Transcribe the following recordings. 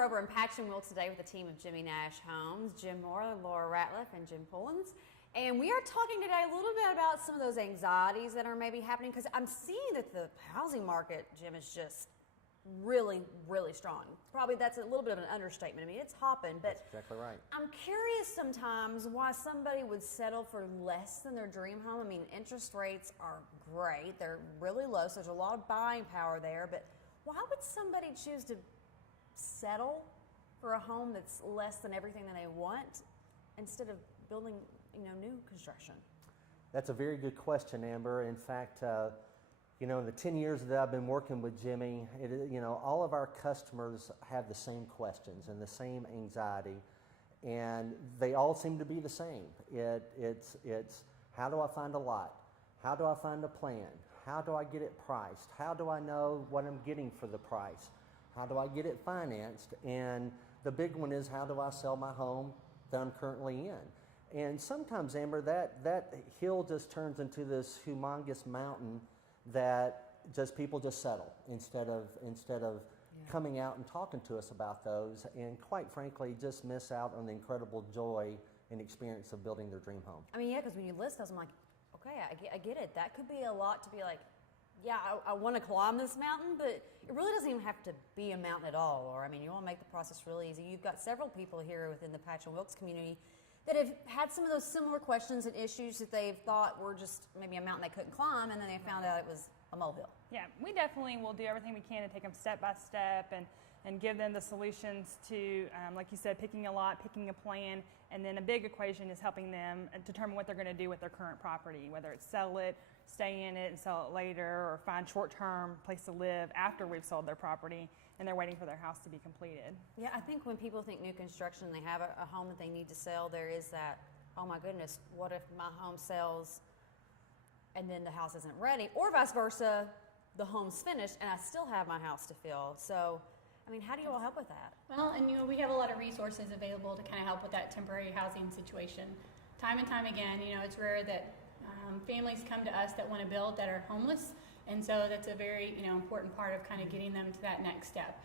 we're over in Patch and Wilkes today with the team of Jimmy Nash Homes, Jim Moore, Laura Ratliff, and Jenn Pullins. And we are talking today a little bit about some of those anxieties that are maybe happening, because I'm seeing that the housing market, Jim, is just really, really strong. Probably that's a little bit of an understatement. I mean, it's hopping, but that's exactly right. I'm curious sometimes why somebody would settle for less than their dream home. I mean, interest rates are great. They're really low, so there's a lot of buying power there, but why would somebody choose to settle for a home that's less than everything that they want instead of building, new construction? That's a very good question, Amber. In fact, in the 10 years that I've been working with Jimmy, all of our customers have the same questions and the same anxiety, and they all seem to be the same. It's how do I find a lot? How do I find a plan? How do I get it priced? How do I know what I'm getting for the price? How do I get it financed? And the big one is, how do I sell my home that I'm currently in? And sometimes, Amber, that hill just turns into this humongous mountain that people just settle instead of coming out and talking to us about those, and quite frankly just miss out on the incredible joy and experience of building their dream home. I mean, yeah, because when you list those, I'm like, okay, I get it. That could be a lot to be like, yeah, I want to climb this mountain, but it really doesn't even have to be a mountain at all. Or, I mean, you want to make the process really easy. You've got several people here within the Patch and Wilkes community that have had some of those similar questions and issues that they've thought were just maybe a mountain they couldn't climb, and then they found out it was a molehill. Yeah, we definitely will do everything we can to take them step by step and give them the solutions to, like you said, picking a lot, picking a plan, and then a big equation is helping them determine what they're going to do with their current property, whether it's sell it, stay in it and sell it later, or find short-term place to live after we've sold their property and they're waiting for their house to be completed. Yeah, I think when people think new construction and they have a home that they need to sell, there is that, oh my goodness, what if my home sells and then the house isn't ready, or vice versa, the home's finished and I still have my house to fill. So, I mean, how do you all help with that? Well, and we have a lot of resources available to kind of help with that temporary housing situation. Time and time again, it's rare that families come to us that want to build that are homeless, and so that's a very important part of kind of getting them to that next step.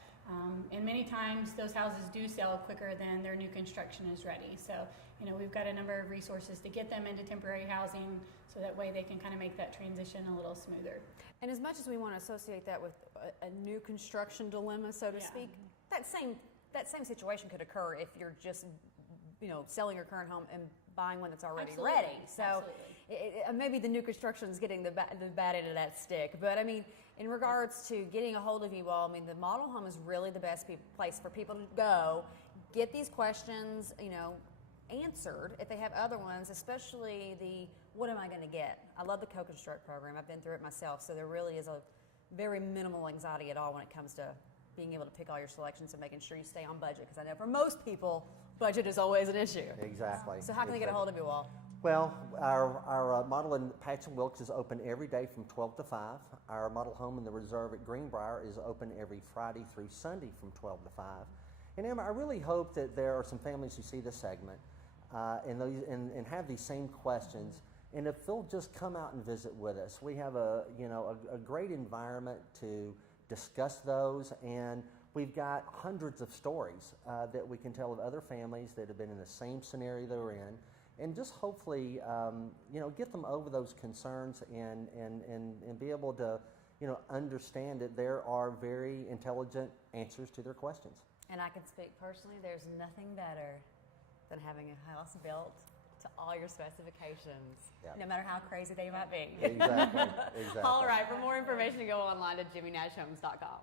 And many times those houses do sell quicker than their new construction is ready. So, we've got a number of resources to get them into temporary housing, so that way they can kind of make that transition a little smoother. And as much as we want to associate that with a new construction dilemma, so to speak, that same situation could occur if you're just selling your current home and buying one that's already ready. So maybe the new construction is getting the bad end of that stick. But I mean, in regards to getting a hold of you all, I mean, the model home is really the best place for people to go, get these questions, answered if they have other ones, especially the what am I going to get? I love the co-construct program. I've been through it myself, so there really is a very minimal anxiety at all when it comes to being able to pick all your selections and making sure you stay on budget, because I know for most people, budget is always an issue. Exactly. So how can they get a hold of you all? Well, our model in Patch and Wilkes is open every day from 12 to 5. Our model home in the Reserve at Greenbrier is open every Friday through Sunday from 12 to 5. And Emma, I really hope that there are some families who see this segment and have these same questions, and if they'll just come out and visit with us. We have a great environment to discuss those, and we've got hundreds of stories that we can tell of other families that have been in the same scenario they're in, and just hopefully get them over those concerns and be able to understand that there are very intelligent answers to their questions. And I can speak personally, there's nothing better than having a house built to all your specifications, no matter how crazy they might be. Exactly. All right, for more information, go online to jimmynashhomes.com.